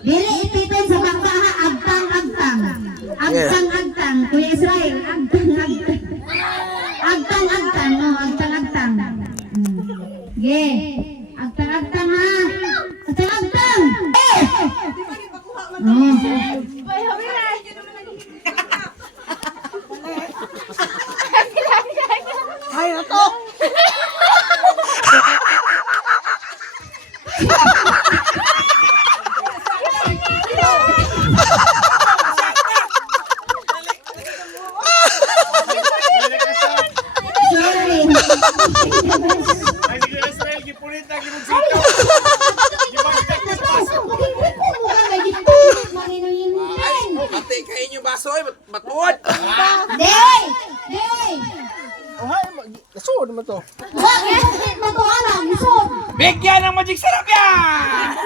Dili ipitin sa bangka ha, agtang-agtang. Agtang-agtang, Kuya Israel, agtang-agtang. Agtang-agtang, no, agtang-agtang. Yeah. Agtang-agtang ha. Agtang-agtang. Ay, ito! Sorry. Ay, hindi ko Israel, gipunit na, ginugsito. Gibagtag ko sa baso. Ate, kain yung baso ay matuod. Day! Day! Oh, ay, nasuod naman to. Bakit? Matuwa lang, isod. Bigyan ng magic sarap yan!